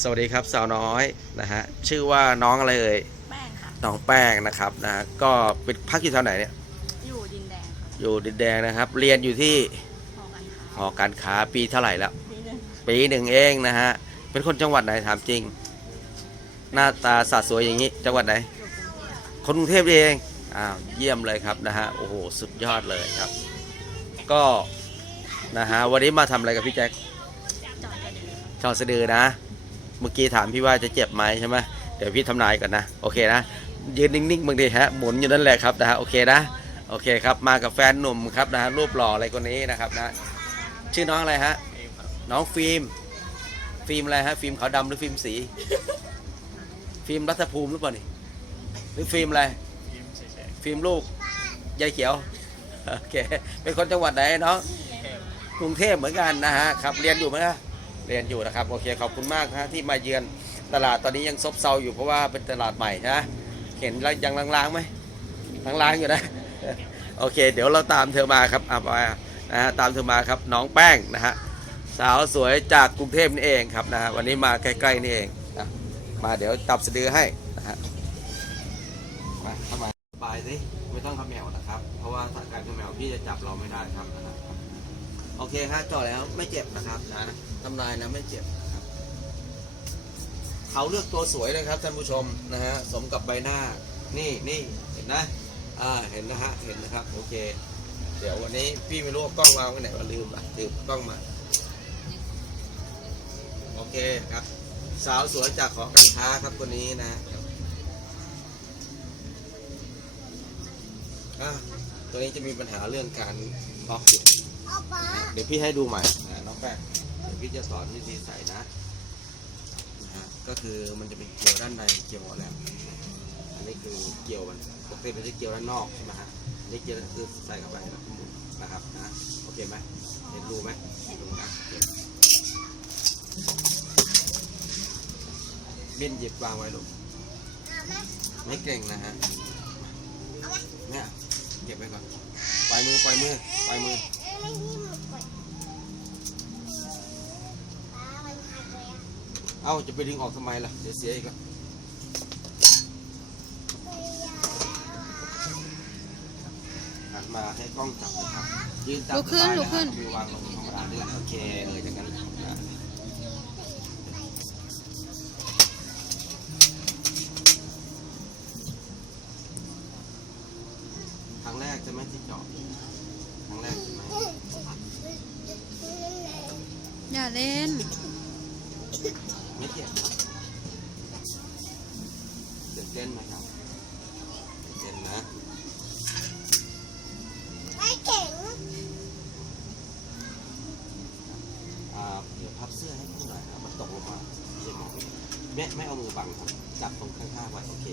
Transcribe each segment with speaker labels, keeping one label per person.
Speaker 1: สวัสดีครับสาวน้อยนะฮะชื่อว่าน้องอะไรเอ่ย
Speaker 2: แป้งค่ะ
Speaker 1: น้องแป้งนะครับนะฮะก็เป็นพักอยู่แถวไหนเนี่ย
Speaker 2: อยู่ดินแดงค่ะ
Speaker 1: อยู่ดินแดงนะครับ เรียนอยู่ที่
Speaker 2: หอกันค่ะ
Speaker 1: หอการค้าปีเท่าไหร่แล้ว
Speaker 2: ปีหนึ่ง
Speaker 1: ปีหนึ่งเองนะฮะเป็นคนจังหวัดไหนถามจริง หน้าตาสาสวยอย่างนี้ จังหวัดไหน
Speaker 2: อยู่กรุงเทพค่ะ
Speaker 1: คนกรุงเทพเองอ้าวเยี่ยมเลยครับนะฮะโอ้โหสุดยอดเลยครับ ก็นะฮะวันนี้มาทำอะไรกับพี่แจ็ค
Speaker 2: จอดกระเดือค่ะ
Speaker 1: จอดสะดือนะ เมื่อกี้ถามพี่ว่าจะเจ็บไหมใช่ไหมเดี๋ยวพี่ทำนายก่อนนะ โอเคนะ ยืนนิ่งๆบางทีฮะหมุนอยู่นั่นแหละครับนะฮะโอเคนะ โอเคครับ มากับแฟนหนุ่มครับนะฮะรูปหล่ออะไรคนนี้นะครับนะ ชื่อน้องอะไรฮะ น้องฟิล์ม ฟิล์มอะไรฮะ ฟิล์มขาวดำหรือฟิล์มสี ฟิล์มรัฐภูมิหรือเปล่านี่ หรือฟิล์มอะไร ฟิล์มลูก ยายเขียว โอเค เป็นคนจังหวัดไหนน้อง กรุงเทพเหมือนกันนะฮะ ครับ เรียนอยู่ไหมครับ เรียนอยู่นะครับโอเคขอบคุณมากนะที่มาเยือนตลาดตอนนี้ยังซบเซาอยู่เพราะว่าเป็นตลาดใหม่นะเห็นแล้วยังล้างๆไหมล้างๆอยู่นะโอเค เดี๋ยวเราตามเธอมาครับอะไปนะฮะตามเธอมาครับน้องแป้งนะฮะสาวสวยจากกรุงเทพนี่เองครับนะฮะวันนี้มาใกล้ๆนี่เองนะมาเดี๋ยวจับสะดือให้นะฮะมาเข้ามาสบายสิไม่ต้องขมแมวนะครับ เพราะว่าถ้าการขมแมวพี่จะจับเราไม่ได้ครับนะครับ โอเคฮะเจ่อแล้วไม่เจ็บนะครับนะทำนายนะไม่เจ็บนะครับเขาเลือกตัวสวยนะครับท่านผู้ชมนะฮะสมกับใบหน้า นี่นี่เห็นนะอ่าเห็นนะฮะเห็นนะครับโอเค เดี๋ยววันนี้พี่ไม่รู้ว่ากล้องวางไว้ไหนว่าลืมอะลืมกล้องมาโอเคครับ สาวสวยจากหอการค้าครับคนนี้นะอะตัวนี้จะมีปัญหาเรื่องการล็อกอยู่ เดี๋ยวพี่ให้ดูใหม่นะน้องแป้งเดี๋ยวพี่จะสอนวิธีใส่นะนะฮะก็คือมันจะเป็นเกลียวด้านในเกลียวหมดแล้วอันนี้คือเกลียวมันปกติมันจะเกลียวด้านนอกใช่ไหมฮะอันนี้เกลียวคือใส่เข้าไปแล้วก็หมุนนะครับนะโอเคไหมเห็นรูไหมเห็นรูนะโอเคบินหยิบวางไว้ลูกไม่เก่งนะฮะเนี่ยเก็บไว้ก่อนปล่อยมือปล่อยมือปล่อยมือ เอ้าจะไปดึงออกทำไมล่ะ เดี๋ยวเสียอีกแล้วหันมาให้กล้องจับนะครับยืนตาม
Speaker 3: ลุกขึ้น
Speaker 1: สบายะ
Speaker 3: ลุกขึ้น
Speaker 1: มือวางลงธรรมดาเลื่อนโอเคเลยจากนั้นนะครั้งแรกจะไหม่ที่เจาะครั้งแรกใช่ไหม
Speaker 3: อย่าเล่น
Speaker 1: ไม่เจ็บตื่นเต้นไหมครับตื่นเต้นนะอ่าเดี๋ยวพับเสื้อให้พี่หน่อยครับ มันตกลงมาเช่มองไม่ไม่เอามือบังครับ จับตรงข้างๆไว้โอเค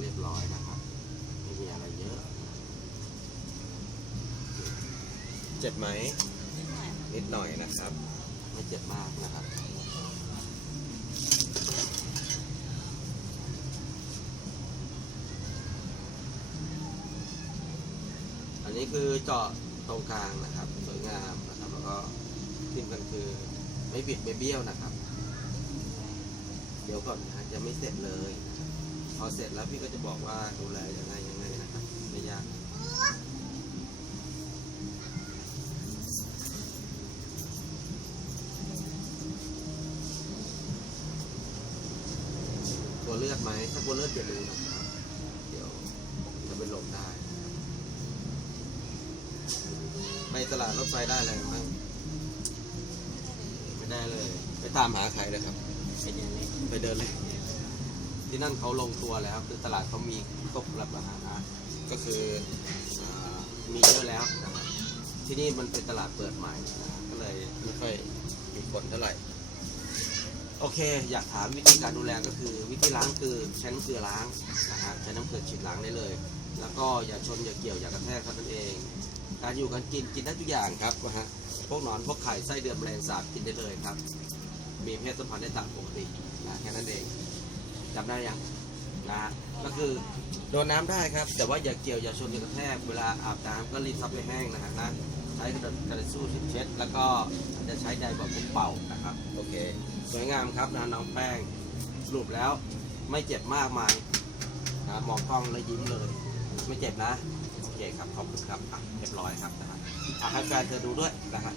Speaker 1: เรียบร้อยนะครับไม่มีอะไรเยอะ เจ็บไหม นิดหน่อยนะครับ ไม่เจ็บมากนะครับอันนี้คือเจาะตรงกลางนะครับ สวยงามนะครับ แล้วก็ที่สำคัญคือไม่บิดไม่เบี้ยวนะครับ เดี๋ยวก่อนนะจะไม่เสร็จเลยนะครับ พอเสร็จแล้วพี่ก็จะบอกว่าดูแลยังไงยังไงนะครับไม่ยากกลัวเลือดไหมถ้ากลัวเลือดอย่าดูนะครับเดี๋ยวจะเป็นลมได้นะครับไปตลาดรถไฟได้อะไรบ้างไม่ได้เลย ไปตามหาใครเลยครับ
Speaker 2: ไปเดินเล่น
Speaker 1: ไปเดินเลย ที่นั่นเขาลงตัวแล้วคือตลาดเขามีตกรับอาหารนะก็คืออมีเยอะแล้วนะครับที่นี่มันเป็นตลาดเปิดใหม่นะก็เลยไม่ค่อยมีคนเท่าไหร่โอเค อยากถามวิธีการดูแลก็คือ วิธีล้างคือใช้น้ำเกลือล้างนะฮะใช้น้ำเกลือฉีดล้างได้เลย แล้วก็อย่าชนอย่าเกี่ยวอย่ากระแทกเท่านั้นเอง การอยู่การกินกินได้ทุกอย่างครับนะฮะพวกหนอนพวกไข่ไส้เดือนแมลงสาบกินได้เลยครับ มีเพศสัมพันธ์ได้ตามปกตินะแค่นั้นเอง จำได้ยังนะก็คือโดนน้ำได้ครับ แต่ว่าอย่าเกี่ยวอย่าชนอย่ากระแทกเวลาอาบน้ำก็รีบซับให้แห้งนะฮะนะใช้กระดาษกระดาษสู้เช็ด แล้วก็จะใช้ไดร์แบบเป่านะครับโอเคสวยงามครับนะน้องแป้งสรุปแล้วไม่เจ็บมากมายนะมองกล้องแล้วยิ้มเลย ไม่เจ็บนะโอเคครับขอบคุณครับอะเรียบร้อยครับนะฮะอะให้แฟนเธอดูด้วยนะฮะ